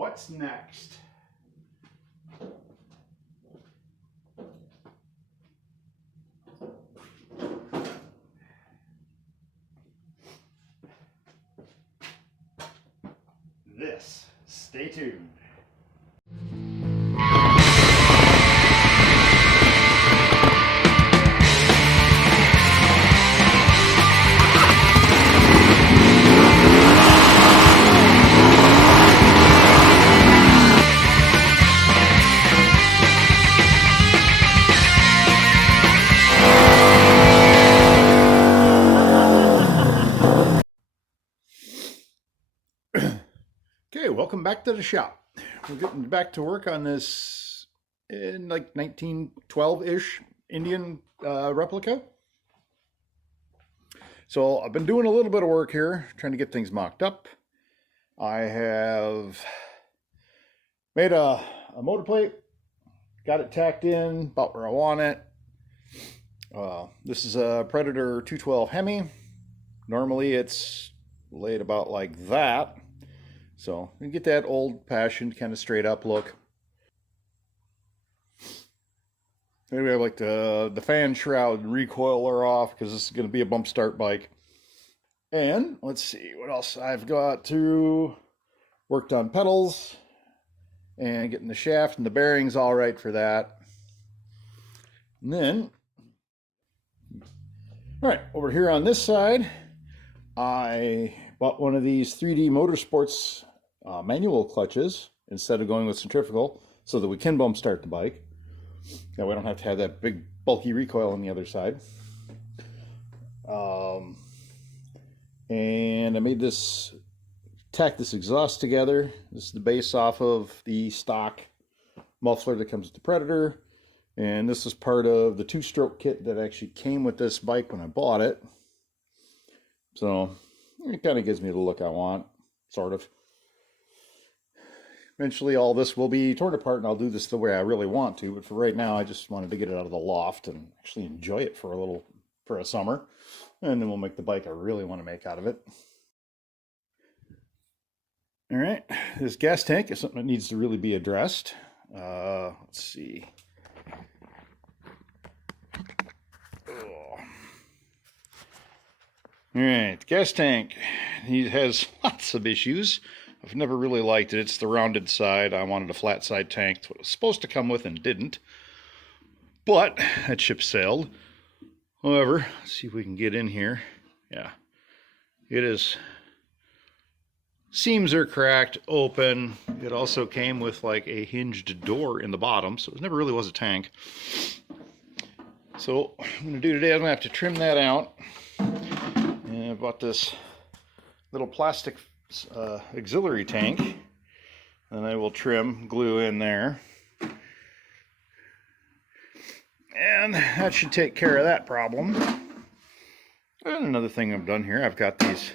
What's next? This. Stay tuned. Okay, welcome back to the shop. We're getting back to work on this in like 1912-ish Indian replica. So I've been doing a little bit of work here, trying to get things mocked up. I have made a motor plate, got it tacked in about where I want it. This is a Predator 212 Hemi. Normally it's laid about like that. So you get that old-fashioned kind of straight-up look. Maybe I have like the fan shroud and recoiler off because this is going to be a bump start bike. And let's see what else I've got to. Worked on pedals and getting the shaft and the bearings all right for that. And then, all right, over here on this side, I bought one of these 3D Motorsports manual clutches instead of going with centrifugal so that we can bump start the bike. That way I don't have to have that big bulky recoil on the other side. And I made this, tacked this exhaust together. This is the base off of the stock muffler that comes with the Predator. And this is part of the two-stroke kit that actually came with this bike when I bought it. So it kind of gives me the look I want, sort of. Eventually all this will be torn apart and I'll do this the way I really want to, but for right now I just wanted to get it out of the loft and actually enjoy it for a summer. And then we'll make the bike I really want to make out of it. All right, this gas tank is something that needs to really be addressed. Let's see. All right, gas tank. He has lots of issues. I've never really liked it. It's the rounded side. I wanted a flat side tank. That's what it was supposed to come with and didn't. But that ship sailed. However, let's see if we can get in here. Yeah, it is. Seams are cracked open. It also came with like a hinged door in the bottom, so it never really was a tank. So what I'm going to do today, I'm going to have to trim that out. And I bought this little plastic auxiliary tank, and I will trim, glue in there. And that should take care of that problem. And another thing I've done here, I've got these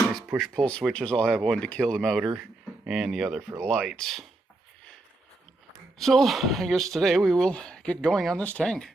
nice push-pull switches. I'll have one to kill the motor and the other for lights. So I guess today we will get going on this tank.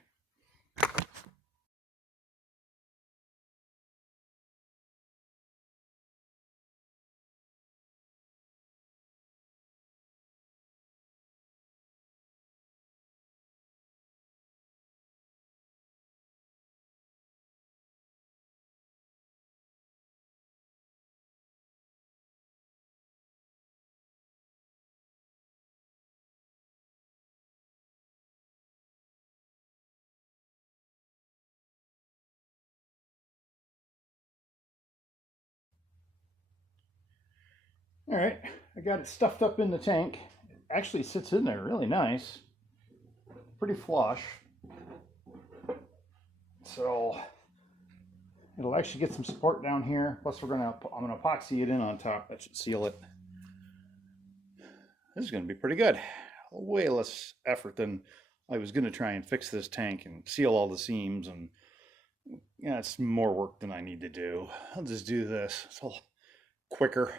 All right, I got it stuffed up in the tank. It actually sits in there really nice, pretty flush. So it'll actually get some support down here. Plus I'm gonna epoxy it in on top. That should seal it. This is gonna be pretty good. Way less effort than I was gonna try and fix this tank and seal all the seams, and yeah, it's more work than I need to do. I'll just do this. It's a little quicker.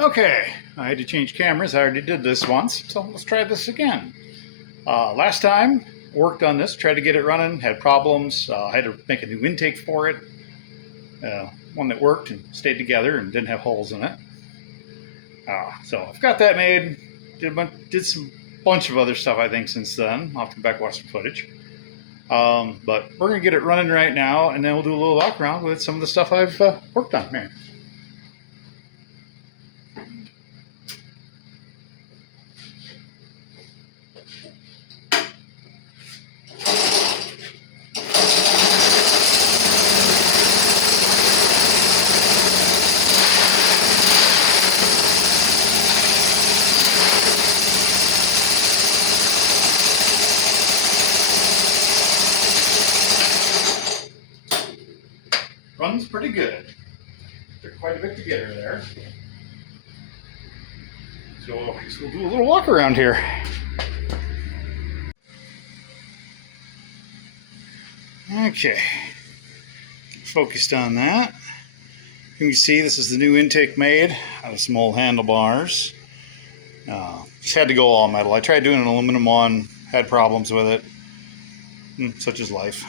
Okay, I had to change cameras. I already did this once, so let's try this again. Last time, worked on this, tried to get it running, had problems. I had to make a new intake for it. One that worked and stayed together and didn't have holes in it. So I've got that made. Did some bunch of other stuff I think since then. I'll have to come back and watch some footage. But we're gonna get it running right now, and then we'll do a little walk around with some of the stuff I've worked on. Man. Runs pretty good. Took quite a bit to get her there. So I guess we'll do a little walk around here. Okay. Focused on that. You can see this is the new intake made out of some old handlebars. Just had to go all metal. I tried doing an aluminum one, had problems with it. Such is life.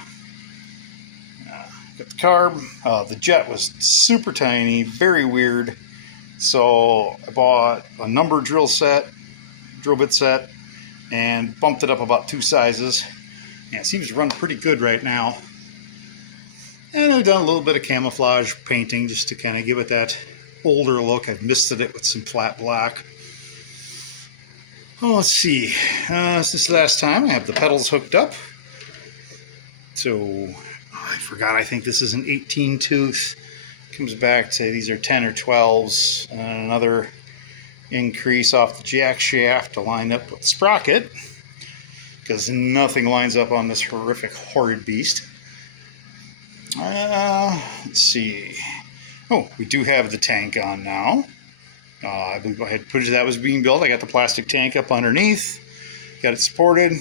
Got the carb. The jet was super tiny, very weird. So I bought a number drill bit set, and bumped it up about 2 sizes. Yeah, it seems to run pretty good right now. And I've done a little bit of camouflage painting just to kind of give it that older look. I've misted it with some flat black. Oh, let's see. Since last time, I have the pedals hooked up. So I forgot, I think this is an 18 tooth. Comes back to these are 10 or 12s, and another increase off the jack shaft to line up with the sprocket, because nothing lines up on this horrid beast. Let's see. Oh, we do have the tank on now. I believe I had footage that was being built. I got the plastic tank up underneath, got it supported.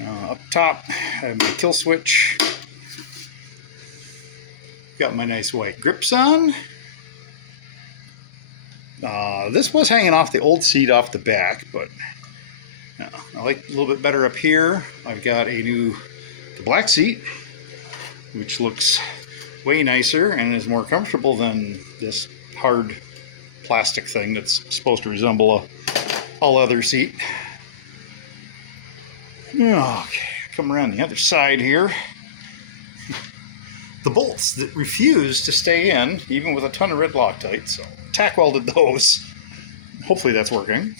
Up top, I have my kill switch. Got my nice white grips on. This was hanging off the old seat off the back, but I like a little bit better up here. I've got the black seat, which looks way nicer and is more comfortable than this hard plastic thing that's supposed to resemble a leather seat. Okay, come around the other side here. The bolts that refuse to stay in, even with a ton of red Loctite, so tack welded those. Hopefully that's working.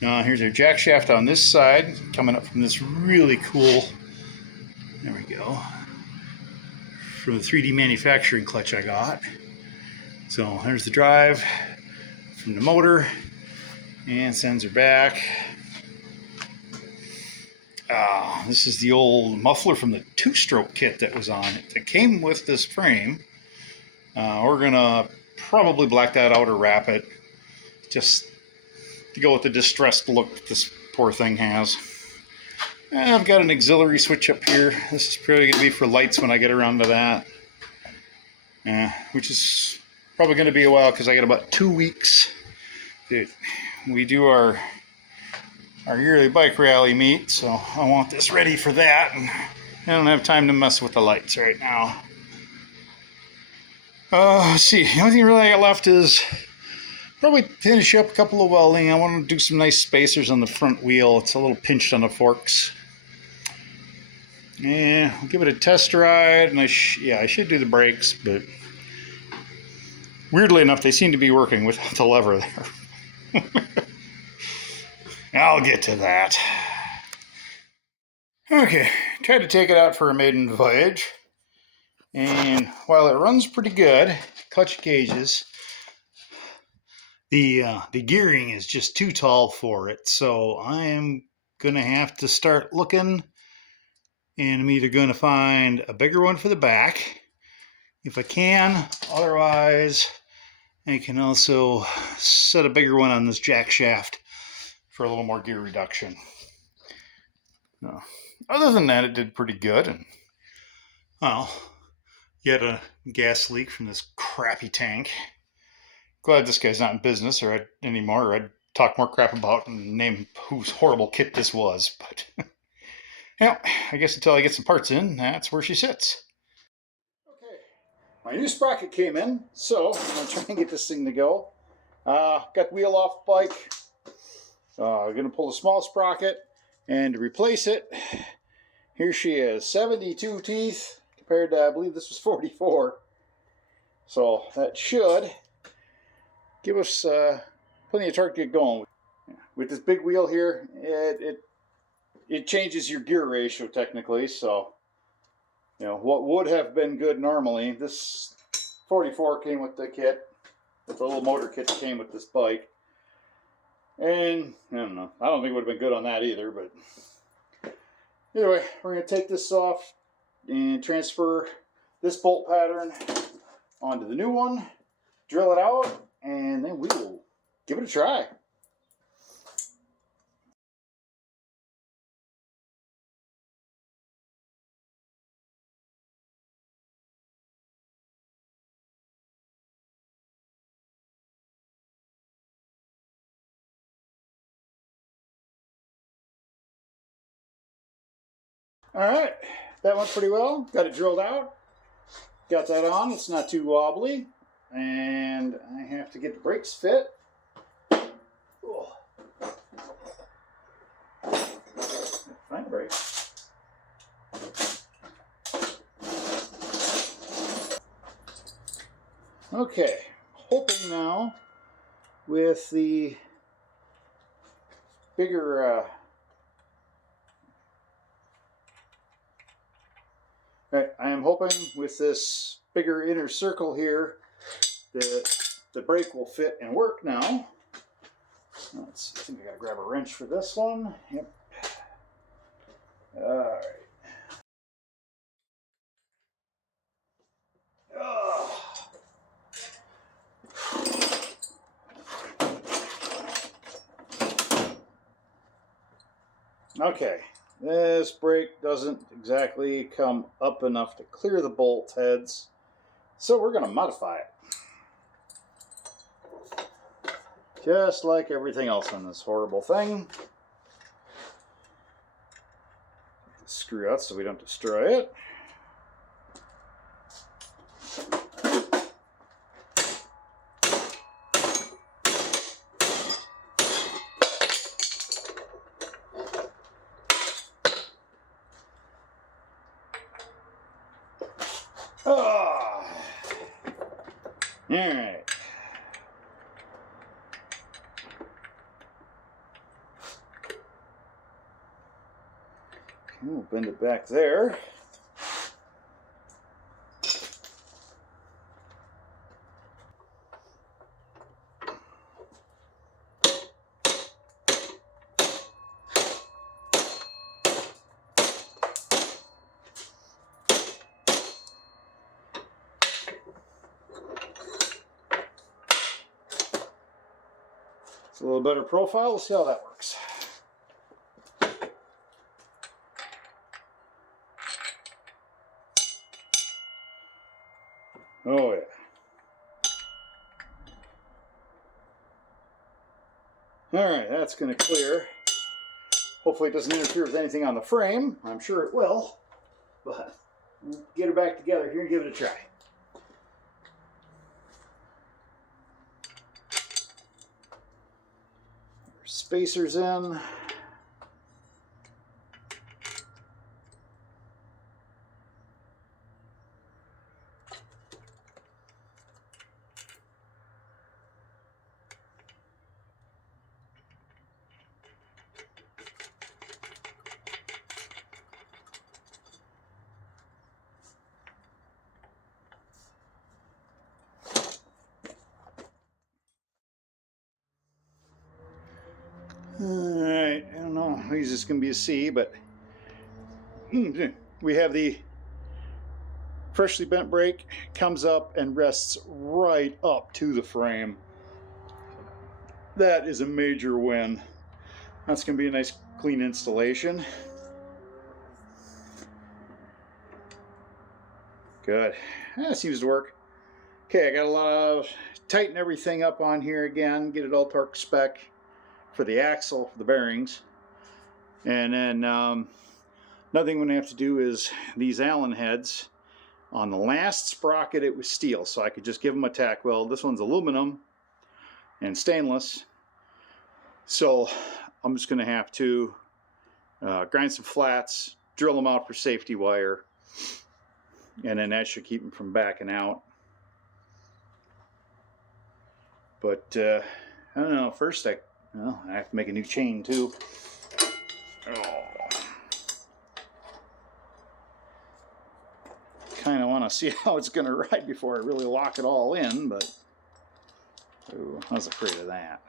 Here's our jack shaft on this side, coming up from this really cool, there we go, from the 3D manufacturing clutch I got. So there's the drive from the motor, and sends her back. This is the old muffler from the 2-stroke kit that was on it that came with this frame. We're gonna probably black that out or wrap it, just to go with the distressed look that this poor thing has. I've got an auxiliary switch up here. This is probably going to be for lights when I get around to that, which is probably going to be a while because I got about 2 weeks. We do our yearly bike rally meet, so I want this ready for that, and I don't have time to mess with the lights right now. Let's see, the only thing really I got left is probably finish up a couple of welding. I want to do some nice spacers on the front wheel. It's a little pinched on the forks. Yeah, I'll give it a test ride, and I should do the brakes, but weirdly enough, they seem to be working without the lever there. I'll get to that. Okay, tried to take it out for a maiden voyage, and while it runs pretty good, clutch gauges, the gearing is just too tall for it, so I am gonna have to start looking, and I'm either gonna find a bigger one for the back if I can. Otherwise, I can also set a bigger one on this jack shaft for a little more gear reduction. Other than that, it did pretty good. And well, yet a gas leak from this crappy tank. Glad this guy's not in business anymore, or I'd talk more crap about and name whose horrible kit this was. But yeah, I guess until I get some parts in, that's where she sits. Okay, my new sprocket came in, so I'm going to try and get this thing to go. Got the wheel off the bike. I'm going to pull the small sprocket, and to replace it, here she is, 72 teeth compared to, I believe this was 44. So that should give us plenty of torque to get going. With this big wheel here, it changes your gear ratio technically, so you know what would have been good normally. This 44 came with the kit, with the little motor kit that came with this bike, and I don't know, I don't think it would have been good on that either, but anyway, we're going to take this off and transfer this bolt pattern onto the new one, drill it out, and then we will give it a try. Alright, that went pretty well. Got it drilled out. Got that on. It's not too wobbly. And I have to get the brakes fit. Find the brakes. Okay, hoping now with the bigger I am hoping with this bigger inner circle here that the brake will fit and work now. Let's see, I think I gotta grab a wrench for this one. Yep. Alright. Okay. This brake doesn't exactly come up enough to clear the bolt heads, so we're going to modify it. Just like everything else on this horrible thing. Screw out so we don't destroy it. Oh. All right. We'll bend it back there. It's a little better profile. We'll see how that works. Oh yeah. Alright, that's going to clear. Hopefully it doesn't interfere with anything on the frame. I'm sure it will. But we'll get her back together here and give it a try. Spacers in. Alright, I don't know, maybe this going to be a C, but we have the freshly bent brake, comes up and rests right up to the frame. That is a major win. That's going to be a nice clean installation. Good. That seems to work. Okay, I got a lot of tighten everything up on here again, get it all torque spec for the axle, for the bearings. And then another thing we're going to have to do is these Allen heads On the last sprocket, it was steel, so I could just give them a tack weld. This one's aluminum and stainless. So I'm just going to have to grind some flats, drill them out for safety wire, and then that should keep them from backing out. But I don't know, first I have to make a new chain too. Kind of want to see how it's going to ride before I really lock it all in, but I was afraid of that.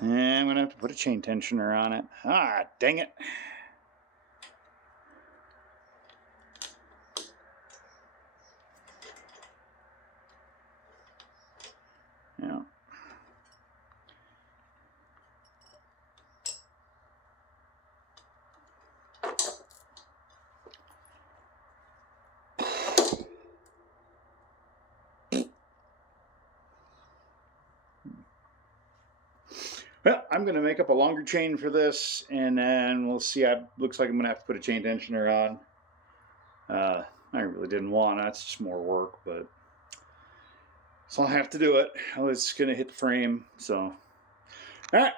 And I'm going to have to put a chain tensioner on it. Ah, dang it. Yeah. Well, I'm going to make up a longer chain for this, and then we'll see. Looks like I'm going to have to put a chain tensioner on. I really didn't want it. That's just more work, but so I'll have to do it. It's going to hit the frame, so. All right,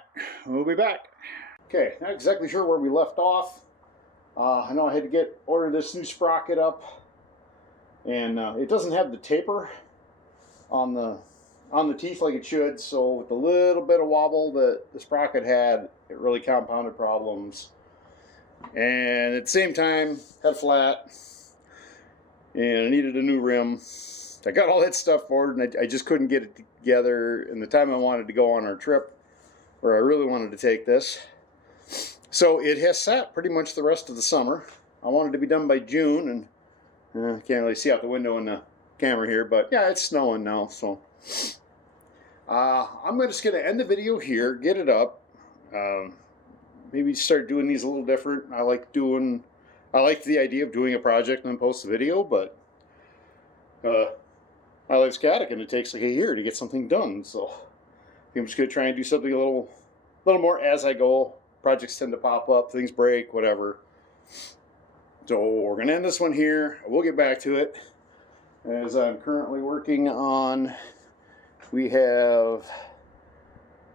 we'll be back. Okay, not exactly sure where we left off. I know I had to order this new sprocket up, and it doesn't have the taper on the teeth like it should, so with a little bit of wobble that the sprocket had, it really compounded problems. And at the same time, had flat, and I needed a new rim. I got all that stuff ordered, and I just couldn't get it together in the time I wanted to go on our trip, where I really wanted to take this. So it has sat pretty much the rest of the summer. I wanted to be done by June, and can't really see out the window in the camera here, but yeah, it's snowing now, so. I'm just going to end the video here, get it up, maybe start doing these a little different. I like the idea of doing a project and then post the video, but my life's chaotic and it takes like a year to get something done, so I'm just going to try and do something a little more as I go. Projects tend to pop up, things break, whatever. So we're going to end this one here. We'll get back to it as I'm currently working on. We have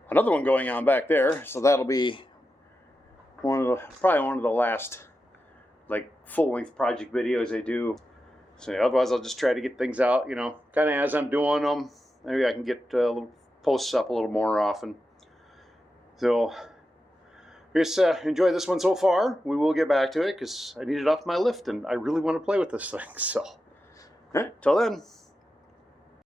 another one going on back there, so that'll be probably one of the last like full-length project videos I do. So otherwise, I'll just try to get things out, kind of as I'm doing them. Maybe I can get little posts up a little more often. So I guess enjoy this one so far. We will get back to it because I need it off my lift, and I really want to play with this thing. So, all right, till then.